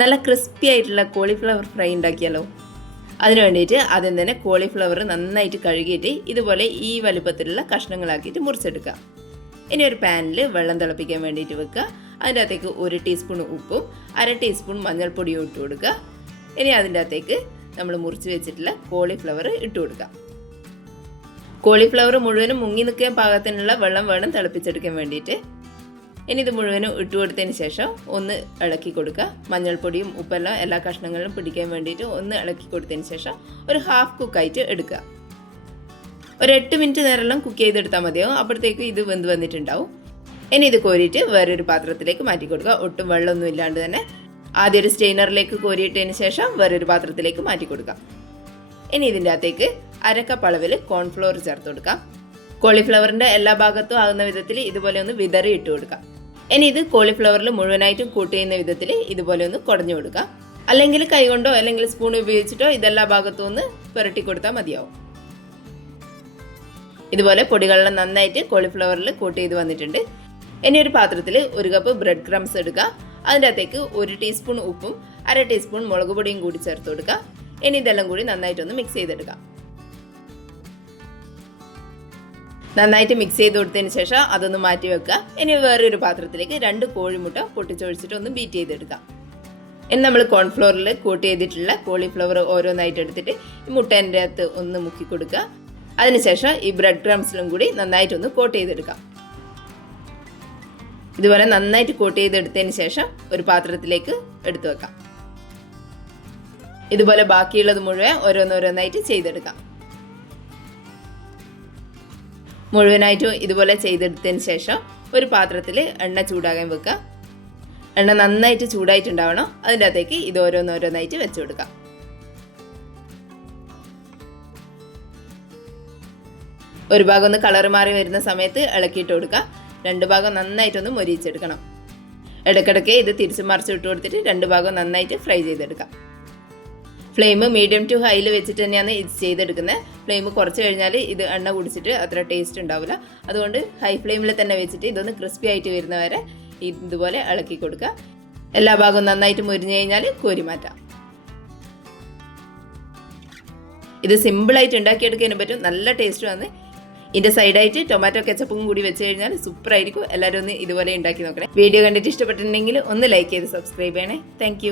നല്ല ക്രിസ്പി ആയിട്ടുള്ള cauliflower fry ഉണ്ടാക്കിയാലോ. അതിന് വേണ്ടിയിട്ട് ആദ്യം തന്നെ കോളിഫ്ലവർ നന്നായിട്ട് കഴുകിയിട്ട് ഇതുപോലെ ഈ വലുപ്പത്തിലുള്ള കഷ്ണങ്ങളാക്കിയിട്ട് മുറിച്ചെടുക്കുക. ഇനി ഒരു പാനിൽ വെള്ളം തിളപ്പിക്കാൻ വേണ്ടിയിട്ട് വെക്കുക. അതിൻ്റെ അകത്തേക്ക് 1 ടീസ്പൂൺ ഉപ്പും 1/2 ടീസ്പൂൺ മഞ്ഞൾപ്പൊടിയും ഇട്ട് കൊടുക്കുക. ഇനി അതിൻ്റെ അകത്തേക്ക് നമ്മൾ മുറിച്ച് വെച്ചിട്ടുള്ള കോളിഫ്ലവർ ഇട്ട് കൊടുക്കുക. കോളിഫ്ലവർ മുഴുവനും മുങ്ങി നിൽക്കാൻ പാകത്തിനുള്ള വെള്ളം വേണം തിളപ്പിച്ചെടുക്കാൻ വേണ്ടിയിട്ട്. ഇനി ഇത് മുഴുവനും ഇട്ട് കൊടുത്തതിന് ശേഷം ഒന്ന് ഇളക്കി കൊടുക്കുക. മഞ്ഞൾപ്പൊടിയും ഉപ്പെല്ലാം എല്ലാ കഷ്ണങ്ങളിലും പിടിക്കാൻ വേണ്ടിയിട്ട് ഒന്ന് ഇളക്കി കൊടുത്തതിന് ശേഷം ഒരു ഹാഫ് കുക്കായിട്ട് എടുക്കുക. ഒരു 8 മിനിറ്റ് നേരമെല്ലാം കുക്ക് ചെയ്തെടുത്താൽ മതിയാവും. അപ്പോഴത്തേക്കും ഇത് വെന്ത് വന്നിട്ടുണ്ടാവും. ഇനി ഇത് കോരിയിട്ട് വേറൊരു പാത്രത്തിലേക്ക് മാറ്റി കൊടുക്കുക. ഒട്ടും വെള്ളമൊന്നും ഇല്ലാണ്ട് തന്നെ ആദ്യം ഒരു സ്റ്റെയിനറിലേക്ക് കോരിയിട്ടതിന് ശേഷം വേറൊരു പാത്രത്തിലേക്ക് മാറ്റി കൊടുക്കാം. ഇനി ഇതിൻ്റെ അകത്തേക്ക് 1/2 കപ്പ് അളവിൽ കോൺഫ്ലോർ ചേർത്ത് കൊടുക്കാം. കോളിഫ്ലവറിൻ്റെ എല്ലാ ഭാഗത്തും ആകുന്ന വിധത്തിൽ ഇതുപോലെ ഒന്ന് വിതറി ഇട്ട് കൊടുക്കാം. ഇനി ഇത് കോളിഫ്ലവറിൽ മുഴുവനായിട്ടും കൂട്ട് ചെയ്യുന്ന വിധത്തിൽ ഇതുപോലെ ഒന്ന് കുടഞ്ഞു കൊടുക്കാം. അല്ലെങ്കിൽ കൈകൊണ്ടോ അല്ലെങ്കിൽ സ്പൂൺ ഉപയോഗിച്ചിട്ടോ ഇതെല്ലാ ഭാഗത്തും ഒന്ന് പുരട്ടി കൊടുത്താൽ മതിയാവും. ഇതുപോലെ പൊടികളെല്ലാം നന്നായിട്ട് കോളിഫ്ലവറിൽ കൂട്ട് ചെയ്ത് വന്നിട്ടുണ്ട്. ഇനി ഒരു പാത്രത്തിൽ 1 കപ്പ് ബ്രെഡ് ക്രംസ് എടുക്കുക. അതിൻ്റെ അകത്തേക്ക് 1 ടീസ്പൂൺ ഉപ്പും 1/2 ടീസ്പൂൺ മുളക് പൊടിയും കൂടി ചേർത്ത് കൊടുക്കുക. ഇനി ഇതെല്ലാം കൂടി നന്നായിട്ടൊന്ന് മിക്സ് ചെയ്തെടുക്കാം. നന്നായിട്ട് മിക്സ് ചെയ്ത് കൊടുത്തതിന് ശേഷം അതൊന്ന് മാറ്റി വെക്കുക. ഇനി വേറൊരു പാത്രത്തിലേക്ക് 2 കോഴിമുട്ട പൊട്ടിച്ചൊഴിച്ചിട്ട് ഒന്ന് ബീറ്റ് ചെയ്തെടുക്കാം. ഇനി നമ്മൾ കോൺഫ്ലോറിൽ കൂട്ട് ചെയ്തിട്ടുള്ള കോളിഫ്ലവർ ഓരോന്നായിട്ട് എടുത്തിട്ട് ഈ മുട്ടേൻ്റെ അകത്ത് ഒന്ന് മുക്കി കൊടുക്കുക. അതിനുശേഷം ഈ ബ്രെഡ് ക്രംസിലും കൂടി നന്നായിട്ടൊന്ന് കോട്ട് ചെയ്തെടുക്കാം. ഇതുപോലെ നന്നായിട്ട് കോട്ട് ചെയ്തെടുത്തതിന് ശേഷം ഒരു പാത്രത്തിലേക്ക് എടുത്തു വെക്കാം. ഇതുപോലെ ബാക്കിയുള്ളത് മുഴുവൻ ഓരോന്നോരോന്നായിട്ട് ചെയ്തെടുക്കാം. മുഴുവനായിട്ടും ഇതുപോലെ ചെയ്തെടുത്തതിന് ശേഷം ഒരു പാത്രത്തിൽ എണ്ണ ചൂടാകാൻ വെക്കുക. എണ്ണ നന്നായിട്ട് ചൂടായിട്ടുണ്ടാവണം. അതിൻ്റെ അകത്തേക്ക് ഇത് ഓരോന്നോരോന്നായിട്ട് വെച്ച് കൊടുക്കാം. ഒരു ഭാഗം ഒന്ന് കളർ മാറി വരുന്ന സമയത്ത് ഇളക്കിയിട്ട് കൊടുക്കുക. 2 ഭാഗം നന്നായിട്ടൊന്ന് മൊരിയിച്ചെടുക്കണം. ഇടയ്ക്കിടയ്ക്ക് ഇത് തിരിച്ചു മറിച്ച് ഇട്ട് കൊടുത്തിട്ട് 2 ഭാഗം നന്നായിട്ട് ഫ്രൈ ചെയ്തെടുക്കാം. ഫ്ലെയിം മീഡിയം ടു ഹൈയിൽ വെച്ചിട്ട് തന്നെയാണ് ഇത് ചെയ്തെടുക്കുന്നത്. ഫ്ലെയിം കുറച്ച് കഴിഞ്ഞാൽ ഇത് എണ്ണ കുടിച്ചിട്ട് അത്ര ടേസ്റ്റ് ഉണ്ടാവില്ല. അതുകൊണ്ട് ഹൈ ഫ്ലെയിമിൽ തന്നെ വെച്ചിട്ട് ഇതൊന്ന് ക്രിസ്പി ആയിട്ട് വരുന്നവരെ ഇതുപോലെ ഇളക്കി കൊടുക്കുക. എല്ലാ ഭാഗവും നന്നായിട്ട് മുരിഞ്ഞു കഴിഞ്ഞാൽ കോരി മാറ്റാം. ഇത് സിമ്പിളായിട്ട് ഉണ്ടാക്കിയെടുക്കാനും പറ്റും. നല്ല ടേസ്റ്റുമാണ്. ഇതിൻ്റെ സൈഡായിട്ട് ടൊമാറ്റോ കെച്ചപ്പും കൂടി വെച്ച് കഴിഞ്ഞാൽ സൂപ്പറായിരിക്കും. എല്ലാവരും ഒന്ന് ഇതുപോലെ ഉണ്ടാക്കി നോക്കണേ. വീഡിയോ കണ്ടിട്ട് ഇഷ്ടപ്പെട്ടിട്ടുണ്ടെങ്കിൽ ഒന്ന് ലൈക്ക് ചെയ്ത് സബ്സ്ക്രൈബ് ചെയ്യണേ. താങ്ക്